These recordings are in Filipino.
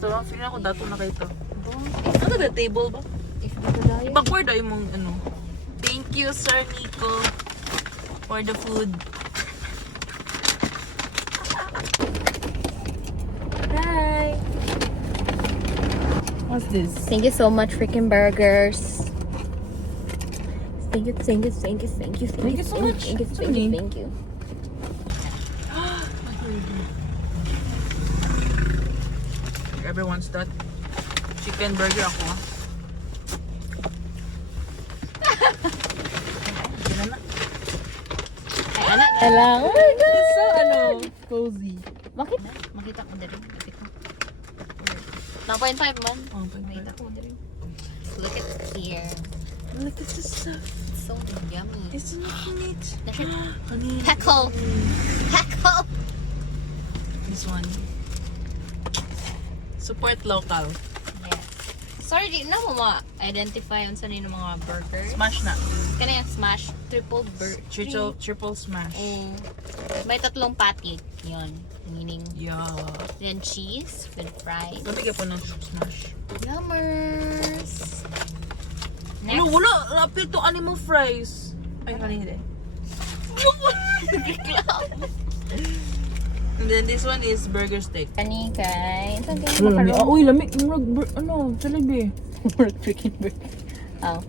So, feeling ako dato na kayo ito. Ano the table ba? Backward ay mong ano. Thank you, Sir Nico, for the food. Hi. What's this? Thank you so much, freaking burgers. Thank you so much. Thank you so much. Thank you. Everyone's that chicken burger ako ha. Alang. Oh my God. It's so cozy. Bakit? Makita ko din. Kapit ko. 9.5 man. Oh, Makita ko din. Look at here. Look at this stuff. It's so yummy. Isn't it neat? Honey. Heckle. Heckle. This one. Support local. Yes. Sorry, di na mo ma-identify on saan yung mga burgers. Smash na. Kaya yung smash. Triple Triple smash. May 3 patty. Yun. Meaning, Yeah. then cheese with fries. Lamig po ng smash. Yummers. Ano, wala. Lapit to animal fries. Ay, kanina. And then this one is burger steak. Kani kay. Uy, lamig. Ano, Jollibee. Chicken burger. Oh.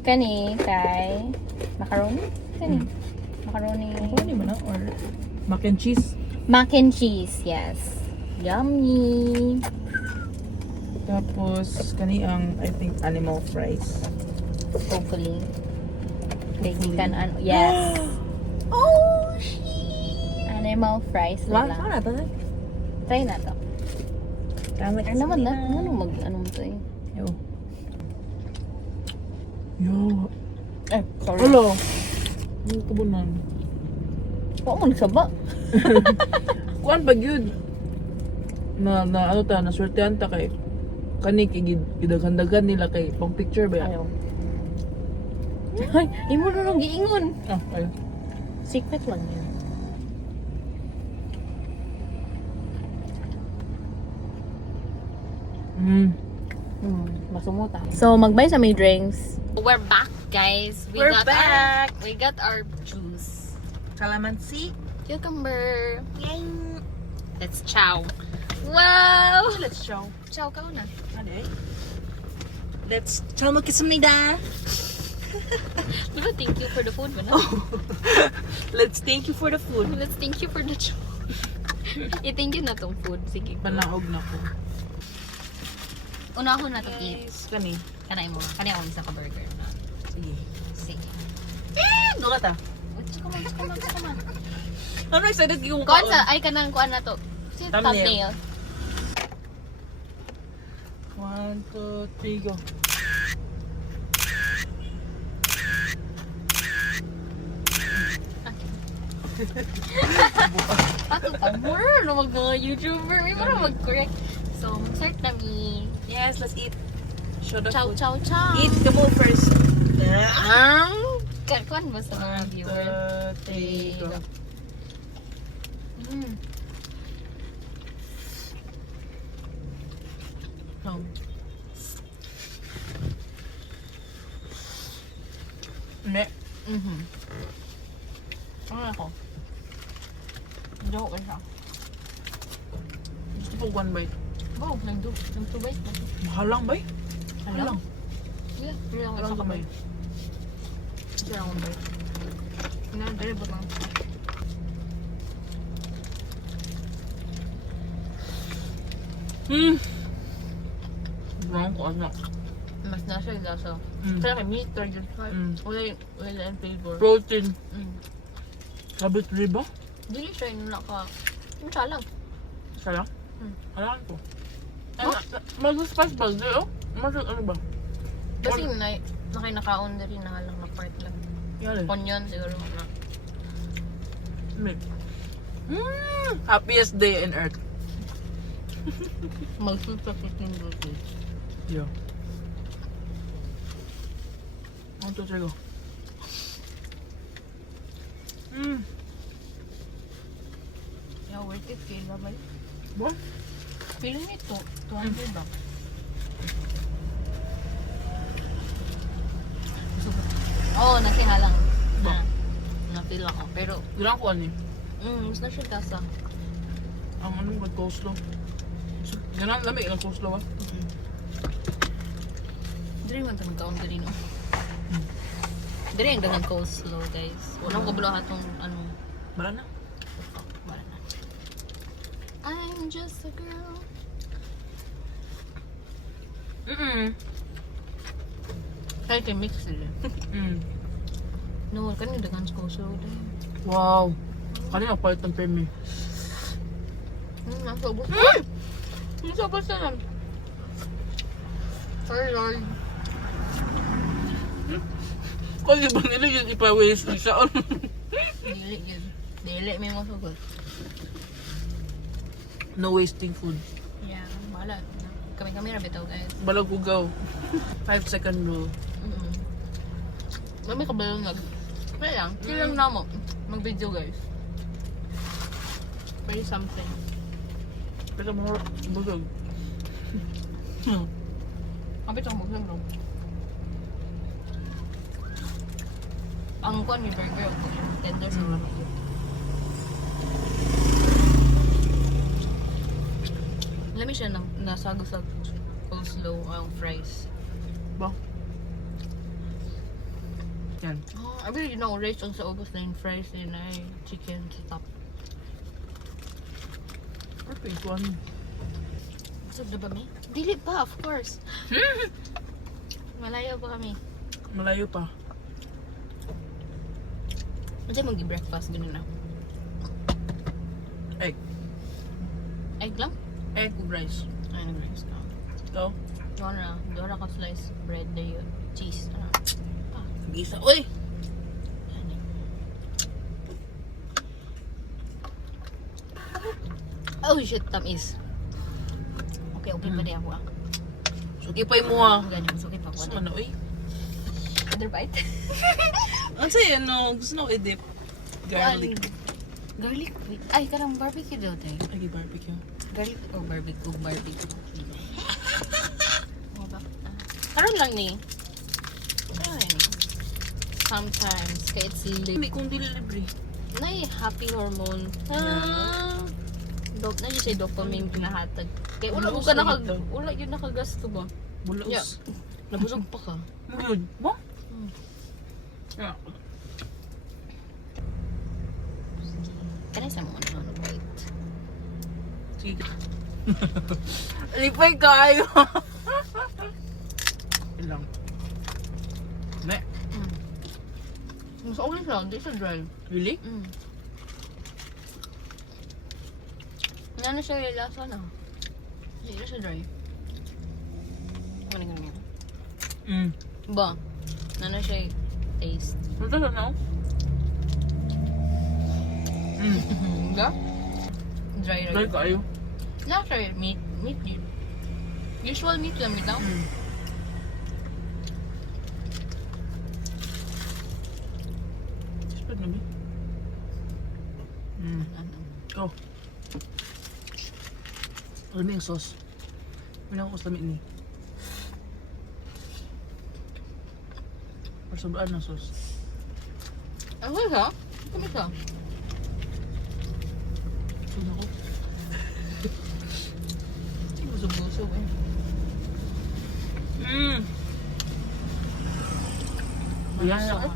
Kani kay macaroni. Kani. Macaroni. Macaroni ba na? Or mac and cheese? Mac and cheese, yes. Yummy. Tapos, kani ang, I think, animal fries. Hopefully. Bacon yes. Oh, shit. Animal fries Wala nila. na to. Try na to. Tama Ano naman na? Ano mo to eh? Yo. Yo. Eh, sorry. Hello. Ano kubunan? Oo, magsaba. Kuan pag yun. Na ano ta, naswertehan ta kay kani gidaghan-daghan nila kay pang picture ba? Ayaw. Ay, imo na nung giingon. Ah, ayun. Secret lang yun. Masumuta. So, magbay sa may drinks. We're back, guys. We're back. We got our juice. Calamansi. Cucumber. Yay. Let's chow. Wow! Let's chow. Chow ka na. Ade. Let's chow magkasamnida. Diba, thank you for the food. Let's thank you for the food. Let's thank you for the chow. I-thank you na tong food. Sige. Panaog na ko. Unahon na to eat. Kani. Kanay mo. Kanay ako isa ka burger na. Sige. Sige. Duga ta. Come on. Ano excited yung Kuan sa, ay kanang kuan na to. Thumbnail. Thumbnail. 1, 2, 3, go. Ato pa, more na mag-YouTuber. May mga mag-correct. So, mag-start na mi. Yes, let's eat. Show the Chow, food. chow, chow. Eat the bowl first. Kuan ba sa mga viewer? 3, go. Oh. Hindi. Ano ako? Hindi ako kaya. Gusto ko one bite. Wow, nag-tubay. Mahalang bay? Halang? Yeah, hindi ako Halang isa kamay. Isa lang akong bite. Dali ba lang? Brown ko anak. Mas nasa yung lasa. Mm. Kaya kay meat, target Mm. wala yung flavor. Protein. Sabit riba? Dili siya yung naka... Yung siya lang. Isa lang? Mm. Halang ko. Oh? Mag-spice ba? Di oh? Ano ba? Kasi nakaon na rin na lang na part lang. Yali. Onion siguro na. Milk. Happiest day in earth. Magsusa sa tinduti. Yeah. 1, 2, 3, go. Yeah, worth it kay babay. Ba? Feeling nito, 200 ba? Oo, nasihalang. Ba? Na-feel ako. Pero, Ilang ko ano mas na siya tasa. ang anong coleslaw. Ganang lamig ang coleslaw ah. Dari man ito magkaon dali, no? Dari ang dagang coleslaw, guys. Walang kabulahan itong, ano, Bala na. wala na. I'm just a girl. Kahit yung mix sila. No, kanina dagang coleslaw dahil. Wow. Kanina palit ng pemi. Nasa ubos. Nasa ubos na lang. Sorry, Lord. Kung di ba nila yun ipa-waste siya. Dili yun. Dili may masugot. No wasting food. Yeah, bahala. Kami-kami na bitaw, guys. Balag ugaw. 5-second rule. Mami ka ba lang nag... Kaya lang, kailang na mo. Mag-video, guys. Very something. Pero mo busog. Kapit ako mag-vlog, no? Ang kuhan ni burger, ang tender sa mga. Alam siya na nasago sa coleslaw ang fries. Ba? Yan. Oh, I really know rice ang sa ubos na yung fries din ay chicken sa top. Perfect one. Busog na ba mi? Dili pa, of course. Malayo pa kami. Malayo pa. Diyan mag-breakfast, ganun na. Egg. Egg lang? Egg with rice. Ay, nag-rice na. Ito. Doon na ka slice bread na yun. Cheese. Gisa. Uy! Yan eh. Oh shit, tamis. Okay pa di ako ah. Suki pa mo ah. Ganyan, okay pa ako. Gusto mo na, uy. Other bite? Ang sa'yo, no? Gusto na ko i-dip. Garlic. Garlic? Wait. Ay, karang barbecue daw tayo. Ay, barbecue. Garlic o barbecue? Oh, ba? Karoon lang ni. Ay, sometimes, kaya it's Hindi kong delivery. na happy hormone. Na siya dopamine ginahatag. Kaya wala ko ka wala yun nakagasto ba? Bulos. Yeah. Nabusog pa ka. Yun. Ba? Yeah. Kanay sa mga ano bite. Sige. Lipay kayo. Ilang. Ne. Mas okay lang, di siya dry. Really? Wala na siya lasa na. Hindi na siya dry. Ano ganyan? Ba? Ano siya taste? Ano to na? Ga? Dry Dahil right? kayo. Na siya meat. Meat yun. Usual meat lang ito. Spread na ba? Go. Alam mo yung sauce. Wala ko sa ni. Pasobraan ng sauce. Ano siya? Kami siya? Sino ko? Busog-busog eh. Ayan na.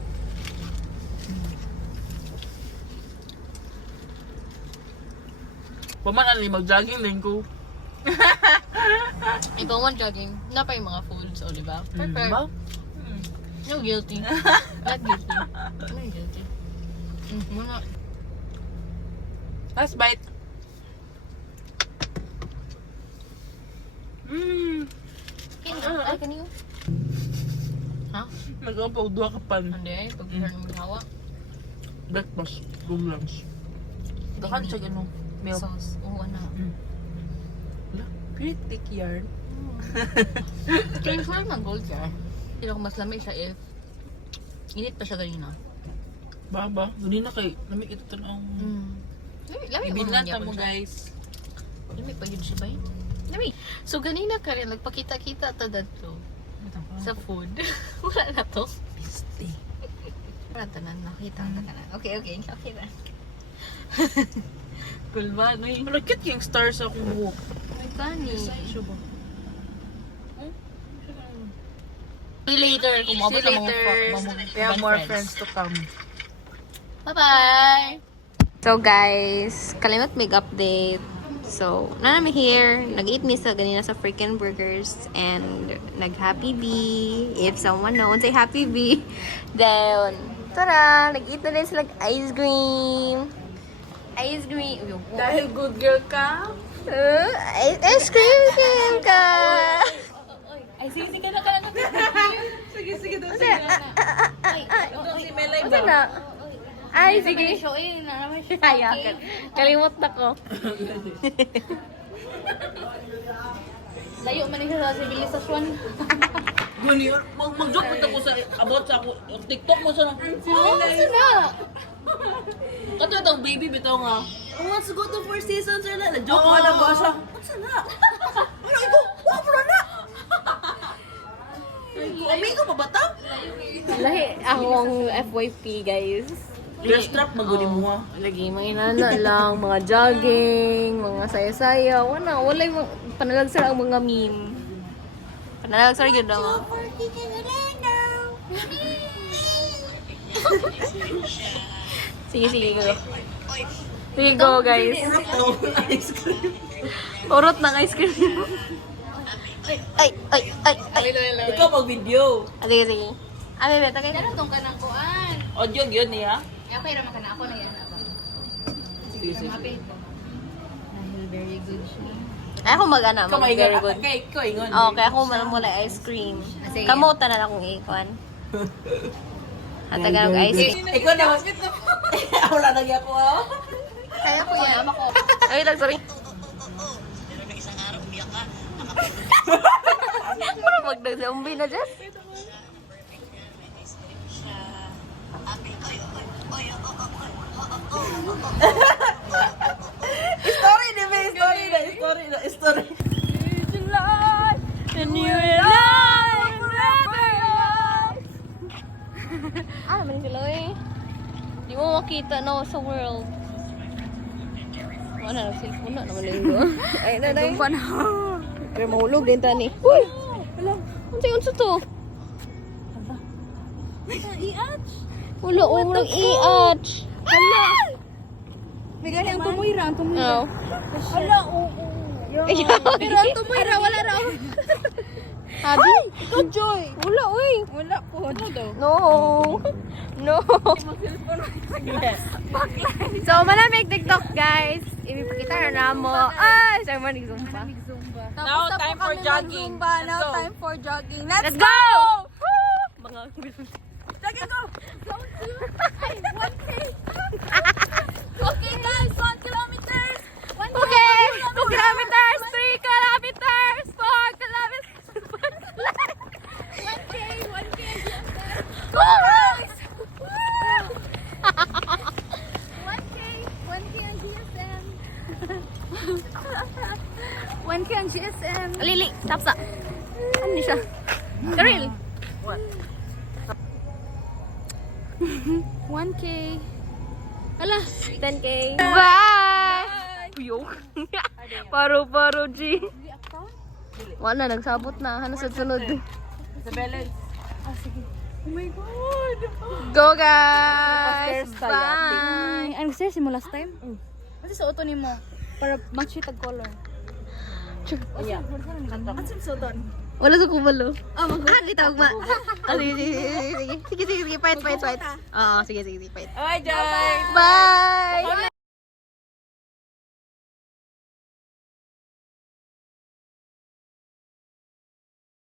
Paman ali mag-jogging din ko. Ikaw one jogging. Na pa yung mga foods, o diba? Perfect. Ba? No guilty. Not guilty. No guilty. Muna. Last bite. Ay, kaniyo. Ha? Nag-ampaw duha ka pan. Hindi, pag ng hawa. Breakfast. Room lunch. Dakan siya ganun. Milk. Sauce. Oo, ano. Wala. Pretty thick yarn. Kaya sure ng gold ka. Pero kung mas lamig siya if init pa siya ganina. Baba. Ganun na kay. Lamig ito tanong. Lamig Ibinlan mo guys. Lamig pa yun siya ba yun? Dami. So, ganina ka rin. Nagpakita-kita ta dato. Sa food. Wala na to. Wala ta na. Nakita na ka na. Okay. Okay na. Cool ba? No, malakit yung stars sa akong buhok. Ay, kani. Siya ba? See you later. Kung See maabot you ang mga later. We have more friends to come. Bye-bye! So guys, kalimot mig update. So, nanami here. Nag-eat mi sa ganina sa freaking burgers and nag-Happy Bee. If someone knows, say Happy Bee. Then, tara! Nag-eat na din sila ice cream. Ice cream. Dahil good girl ka? Ice cream ka! Ay, sige na ka na. Sige daw. Sige. Ito si Melay Ano ba? na? Ay, sige. Show in, naman siya. Kaya, kalimot na ko. Layo man siya sa sibilisasyon. Gani, mag-joke mo ko sa about sa ako. TikTok mo siya na. Ano na? Kato itong baby bitaw nga. Who wants to go to 4 seasons or na? Joke mo na ba siya? What's na? Ano ito? Wapro na! Amigo pa ba ta? Lahi akong FYP, guys. Bear strap maguli mo nga. Lagi, mga inana lang, mga jogging, mga saya-saya. Wala yung panalagsar ang mga meme. Panalagsar yun lang. Sige, go. Sige, go, guys. Ice cream. Urot ng ice cream. Ay. Ikaw mag-video. Sige. Abi, beto kayo. Pero itong kanang kuan. Audio yun niya. Okay naman ka na. Ako na yan. Sige. Mapil ko. Dahil very good siya. Ay, ako mag-ana, very good. Ikaw ingon. Oh, kaya ako mula ice cream. Sige. Kamuta na lang kung ikon. Hatagan ng ice cream. Ikaw na. Wala na niya ko. Kaya ko yan. Ay, lang, sorry. Pero magdagdambi na, Jess. Story na ba? Story. The new life forever yours. Manin sila eh. Di mo makita na sa world. Wala na, cellphone na naman linggo. Ay, na. Pero mahulog din tani. Uy! Wala. Unsa to? Wala, walang i-atch. Hala! Bigay ang tumuira. Ang Oh. Hala, oo. Pero ang tumuira, wala raw. Abi? Ito, Joy. Wala, uy. Wala po. Ano daw? No. So, malamig TikTok, guys. Ipipakita na mo. Ay, saan man nag-zumba. Now, time for jogging. Now, time for jogging. Let's go! Mga Jogging go! Ay, 1K! Okay guys, 1 kilometers! 1K! Okay! 2 kilometers, 3 kilometers, 4 kilometers, 1K! 1K! Go, guys! 1K ang GSM! 1K ang GSM! Lili, tapsa. Ano siya? Karil. 1K! Ala! 10K. Bye! Puyok. Paro, G. Wala, nagsabot na. Ano sunod? Sa balance. Oh my God! Go, guys! Upstairs tayo, Bye! Ang sa'yo mo last time? Kasi sa auto ni mo. Para match yung color. Ayan. Wala sa kumalo. Hindi tawag ma. Sige, fight. Oo, sige, fight. Bye, Joy! Bye!